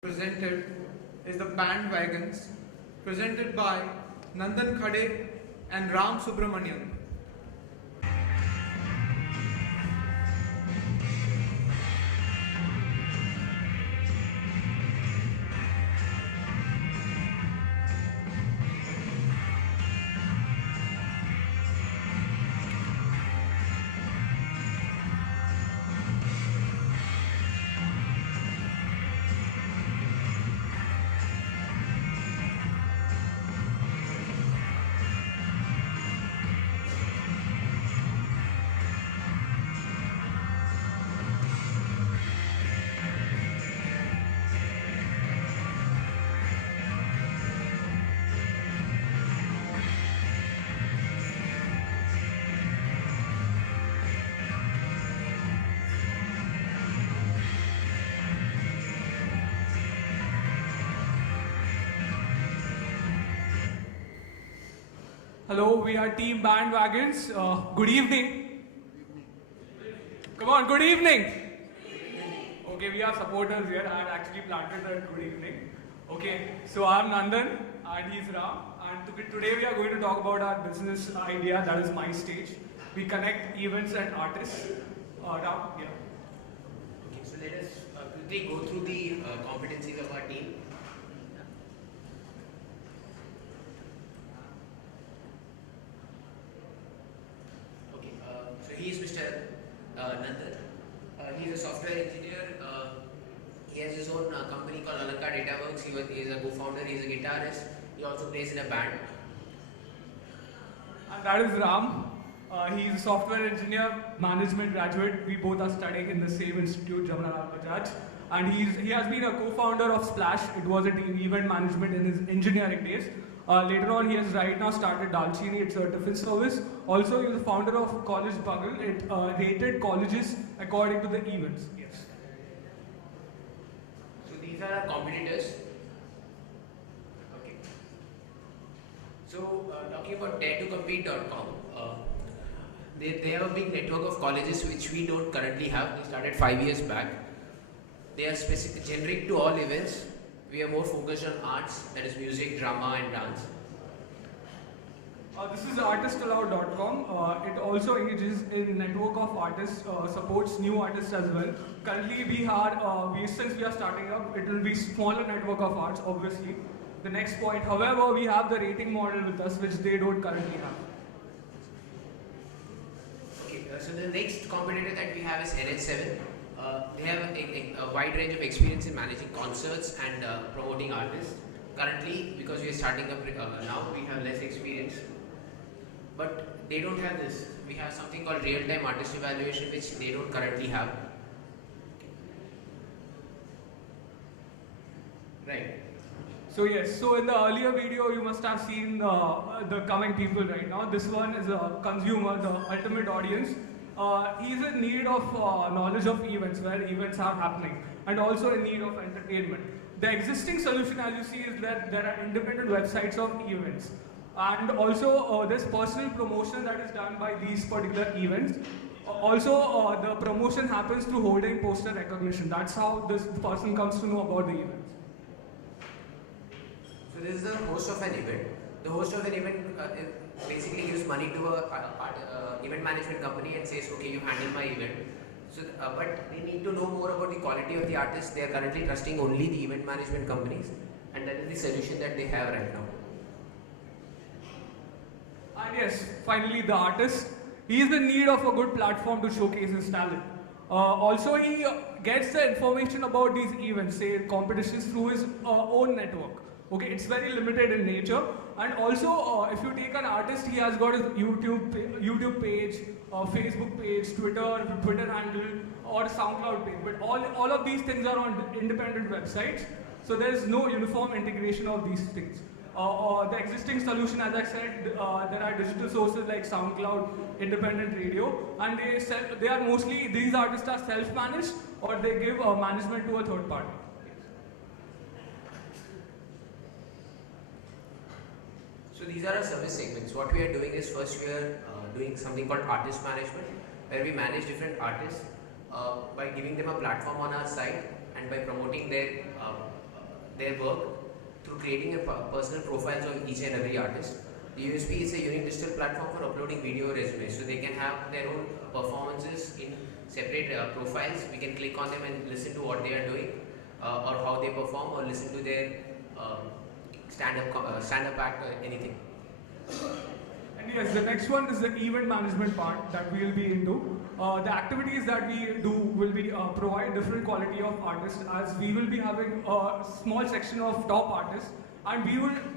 presented is the Bandwagons, presented by Nandan Khade and Ram Subramanian. Hello, we are Team Bandwagons. Good evening. Come on, good evening. Okay, we have supporters here. I had actually planted that good evening. Okay, so I'm Nandan and he's Ram. And today we are going to talk about our business idea, that is My Stage. We connect events and artists. Ram, yeah. Okay, so let us quickly go through the competencies of our team. Okay, so he is Mr. Nandan. He is a software engineer. He has his own company called Alanka Dataworks. He is a co-founder. He is a guitarist. He also plays in a band. And that is Ram. He's a software engineer, management graduate. We both are studying in the same institute, Jawaharlal Bajaj. And he has been a co-founder of Splash. It was an event management in his engineering days. Later on, he has right now started Dalchini. It's a defense service. Also, he was the founder of College Buggle. It rated colleges according to the events. Yes. So these are our competitors. Okay. So talking about darettocompete.com, they have a big network of colleges which we don't currently have. They started 5 years back. They are specific, generic to all events. We are more focused on arts, that is music, drama and dance. This is artistallowed.com. It also engages in network of artists, supports new artists as well. Currently, since we are starting up, it will be smaller network of arts, obviously. The next point, however, we have the rating model with us, which they don't currently have. Okay, so the next competitor that we have is NH7. They have a wide range of experience in managing concerts and promoting artists. Currently, because we are starting up now, we have less experience. But they don't have this. We have something called real-time artist evaluation, which they don't currently have. Right. So yes, so in the earlier video, you must have seen the coming people right now. This one is a consumer, the ultimate audience. He's in need of knowledge of events, where events are happening, and also in need of entertainment. The existing solution, as you see, is that there are independent websites of events. And also, there's personal promotion that is done by these particular events. Also, the promotion happens through holding poster recognition. That's how this person comes to know about the events. So this is the host of an event. The host of an event basically gives money to a event management company and says, okay, you handle my event. So, but they need to know more about the quality of the artists. They are currently trusting only the event management companies, and that is the solution that they have right now. And yes, finally the artist. He is in need of a good platform to showcase his talent. Also, he gets the information about these events, say competitions, through his own network. Okay, it's very limited in nature. And also, if you take an artist, he has got his YouTube page, Facebook page, Twitter handle, or SoundCloud page. But all of these things are on independent websites. So there is no uniform integration of these things. The existing solution, as I said, there are digital sources like SoundCloud, independent radio, and they are mostly, these artists are self-managed, or they give management to a third party. So these are our service segments. What we are doing is, first we are doing something called artist management, where we manage different artists by giving them a platform on our site and by promoting their their work through creating a personal profiles of each and every artist. The USP is a unique digital platform for uploading video resumes, so they can have their own performances in separate profiles. We can click on them and listen to what they are doing, or how they perform, or listen to their stand-up act, or anything. And yes, the next one is the event management part that we will be into. The activities that we do will be provide different quality of artists, as we will be having a small section of top artists, and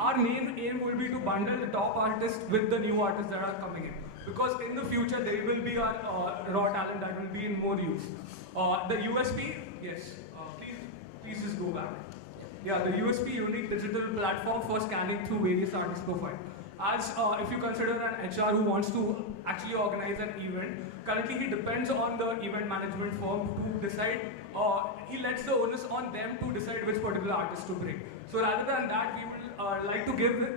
our main aim will be to bundle the top artists with the new artists that are coming in. Because in the future they will be our raw talent that will be in more use. The USP, yes, please just go back. Yeah, the USP, unique digital platform for scanning through various artist profiles. As if you consider an HR who wants to actually organize an event, currently he depends on the event management firm to decide, he lets the onus on them to decide which particular artist to bring. So rather than that, we would like to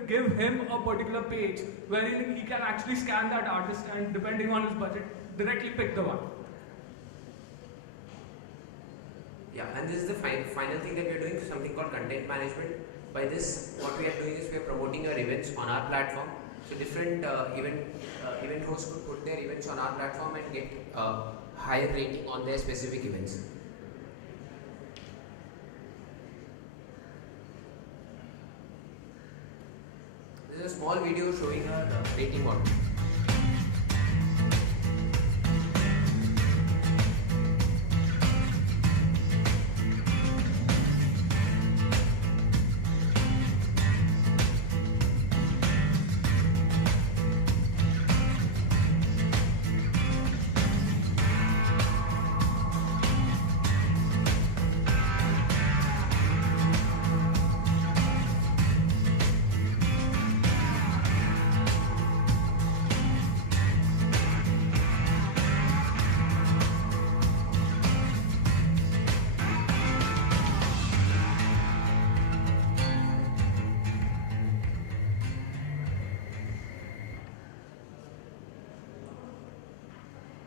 give him a particular page wherein he can actually scan that artist and depending on his budget, directly pick the one. Yeah, and this is the final thing that we are doing, something called content management. By this, what we are doing is we are promoting our events on our platform. So different event hosts could put their events on our platform and get higher rating on their specific events. This is a small video showing our rating model.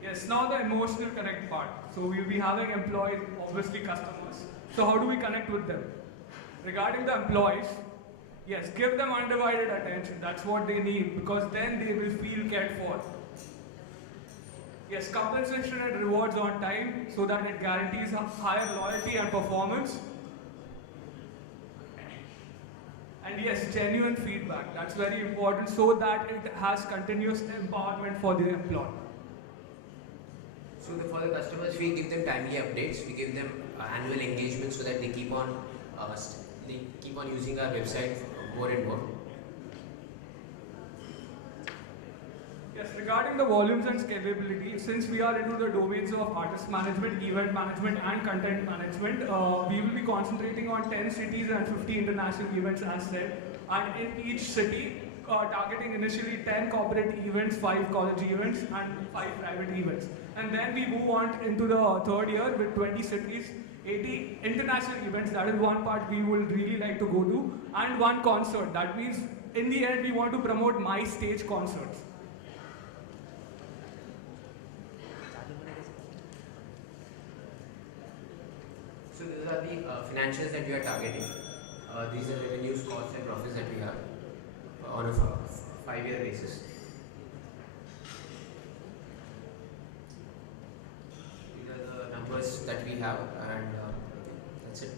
Yes, now the emotional connect part. So we'll be having employees, obviously customers. So how do we connect with them? Regarding the employees, yes, give them undivided attention. That's what they need, because then they will feel cared for. Yes, compensation and rewards on time so that it guarantees a higher loyalty and performance. And yes, genuine feedback. That's very important so that it has continuous empowerment for the employee. So for the customers, we give them timely updates. We give them annual engagement so that they keep on using our website more and more. Yes, regarding the volumes and scalability, since we are into the domains of artist management, event management, and content management, we will be concentrating on 10 cities and 50 international events as said. And in each city, targeting initially 10 corporate events, 5 college events, and 5 private events. And then we move on into the third year with 20 cities, 80 international events. That is one part we would really like to go to, and 1 concert. That means in the end we want to promote my stage concerts. So these are the financials that we are targeting. These are revenues, costs, and profits that we have on a 5-year basis. These are the numbers that we have, and that's it.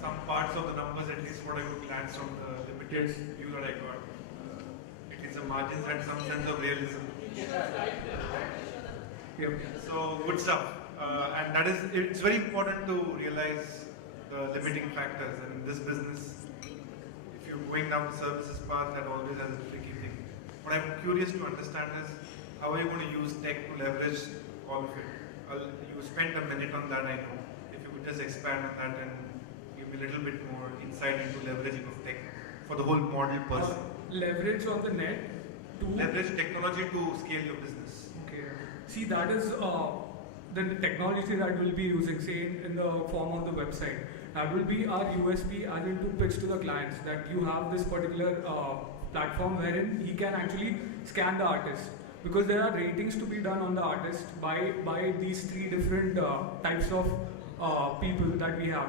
Some parts of the numbers, at least what I could glance from the limited view that I got, it is the margins and some sense of realism. Yep. So good stuff, and that is, it's very important to realize the limiting factors. And in this business, if you're going down the services path, that always has a tricky thing. What I'm curious to understand is how are you going to use tech to leverage all of it? You spent a minute on that, I know. If you could just expand on that and give me a little bit more insight into leveraging of tech for the whole model per se. Leverage on the net to Leverage technology to scale your business. Okay. See, that is the technology that we'll be using, say in the form of the website. That will be our USP as in to pitch to the clients that you have this particular platform wherein he can actually scan the artist. Because there are ratings to be done on the artist by these 3 different types of people that we have,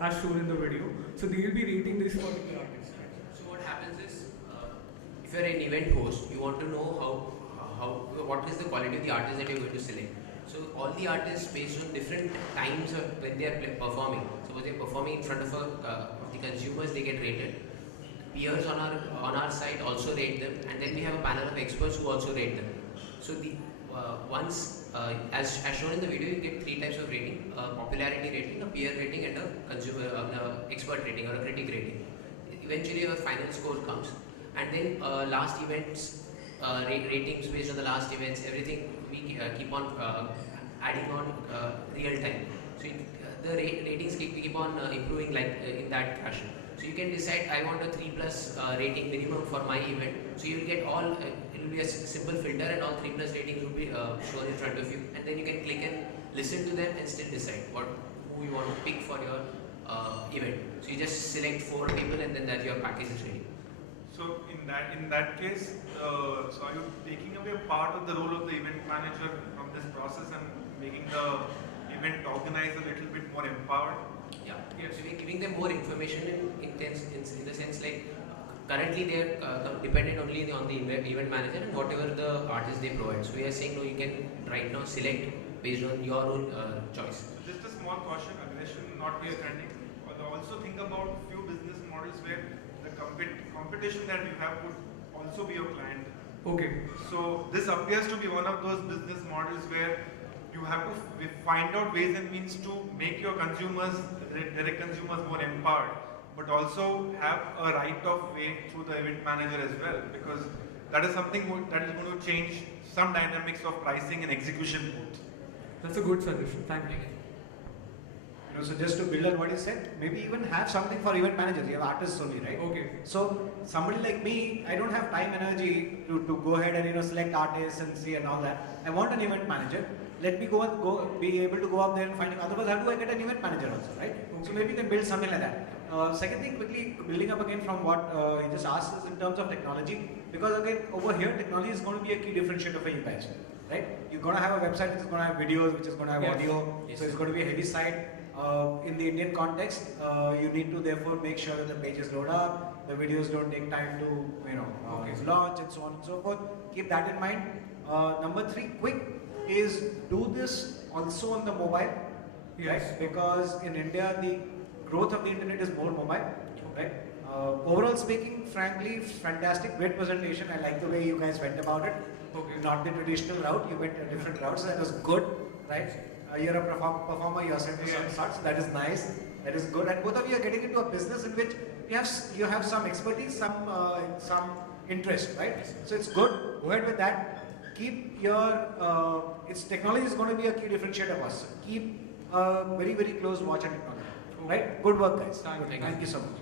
as shown in the video. So they will be rating these particular artists. So what happens is, if you're an event host, you want to know what is the quality of the artist that you're going to select. So all the artists, based on different times of when they are performing. Suppose they're performing in front of the consumers, they get rated. Peers on our site also rate them, and then we have a panel of experts who also rate them. So the as shown in the video, you get three types of rating: a popularity rating, a peer rating, and a consumer expert rating or a critic rating. Eventually, a final score comes, and then last events ratings based on the last events. Everything we keep on adding on real time. So the ratings keep on improving like in that fashion. So you can decide I want a 3+ rating minimum for my event. So you will get all. It will be a simple filter, and all 3+ ratings will be shown in front of you, and then you can click and listen to them and still decide who you want to pick for your event. So you just select 4 people, and then that your package is ready. So in that case, so are you taking away part of the role of the event manager from this process and making the event organizer a little bit more empowered? Yeah. So we're giving them more information in the sense like currently they're dependent only on the event manager and whatever the artist they provide. So we are saying no, you can right now select based on your own choice. Just a small caution, aggression not be trending. Also think about few business models where the competition that you have would also be your client. Okay. So this appears to be one of those business models where you have to find out ways and means to make your consumers, direct consumers more empowered, but also have a right of way through the event manager as well, because that is something that is going to change some dynamics of pricing and execution both. That's a good suggestion. Thank you. So just to build on what you said, maybe even have something for event managers. You have artists only, right? Okay. So somebody like me, I don't have time, energy to go ahead and select artists and see and all that. I want an event manager. Let me be able to go up there and find. Otherwise, how do I get an event manager also, right? Okay. So maybe you can build something like that. Second thing, quickly building up again from what he just asked is in terms of technology, because again over here technology is going to be a key differentiator for you guys, right? You're going to have a website which is going to have videos, which is going to have audio, so it's going to be a heavy side. In the Indian context, you need to therefore make sure that the pages load up, the videos don't take time to launch and so on and so forth. Keep that in mind. Number 3, quick, is do this also on the mobile, right? Because in India the growth of the internet is more mobile, right? Overall speaking, frankly, fantastic, great presentation. I like the way you guys went about it. Okay. Not the traditional route, you went a different route, so that was good, right? You're a performer yourself of some sort, so that is nice, that is good. And both of you are getting into a business in which you have some expertise, some interest, right? So it's good, go ahead with that. Keep your, technology is going to be a key differentiator for us. So keep very, very close watch on technology, right? Good work guys, thank you so much.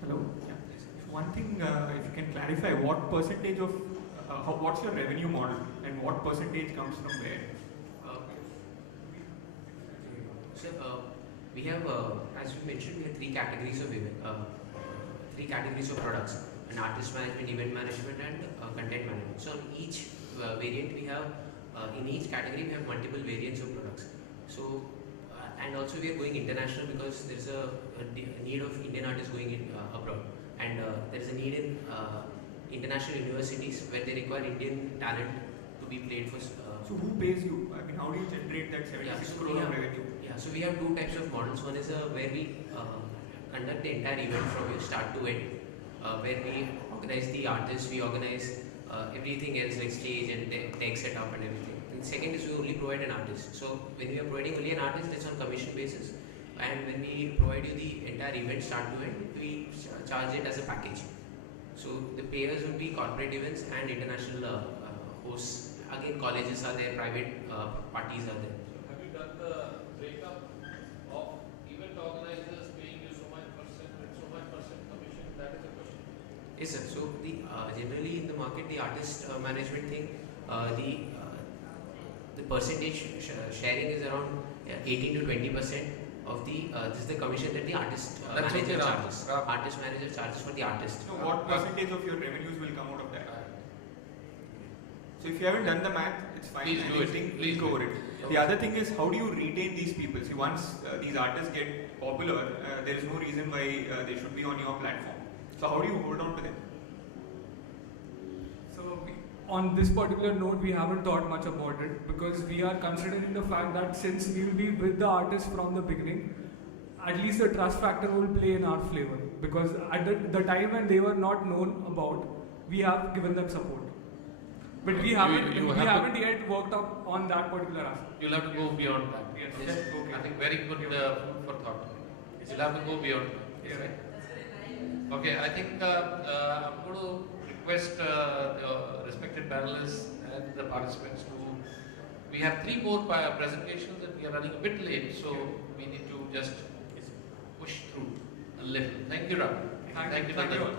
Hello. Yeah. One thing, if you can clarify, what percentage of, what's your revenue model, and what percentage comes from where? So we have, as we mentioned, we have 3 categories of products: an artist management, event management, and content management. So on each variant, we have in each category we have multiple variants of products. So and also we are going international because there is a need of Indian artists going in abroad, and there is a need in international universities where they require Indian talent to be played for. So who pays you? I mean, how do you generate that 76 crore of revenue? Yeah, so we have 2 types of models. One is where we conduct the entire event from start to end, where we organize the artists, we organize everything else like stage and tech setup and everything. And second is we only provide an artist. So when we are providing only an artist, that's on commission basis. And when we provide you the entire event start to end, we charge it as a package. So the payers will be corporate events and international hosts. Again, colleges are there, private parties are there. Have you done the breakup of event organizers paying you so much percent with so much percent commission? That is the question. Yes, sir. So the generally in the market, the artist management thing, the percentage sharing is around 18 to 20% of the this is the commission that the artist manager charges. Artist manager charges for the artist. So what percentage of your revenues will come So if you haven't done the math, it's fine. Please do it. Anything, Please go do over it. it. The other thing is, how do you retain these people? See, once these artists get popular, there is no reason why they should be on your platform. So how do you hold on to them? So on this particular note, we haven't thought much about it because we are considering the fact that since we will be with the artist from the beginning, at least the trust factor will play in our flavor. Because at the time when they were not known about, we have given them support. But we haven't yet worked up on that particular aspect. You'll have to go beyond that. Yes. Okay. I think very good food for thought. You'll have to go beyond that. Yeah. Okay, I think I'm going to request the respected panelists and the participants to. We have 3 more presentations and we are running a bit late, so we need to just push through a little. Thank you, Ram. Thank you. Nandan.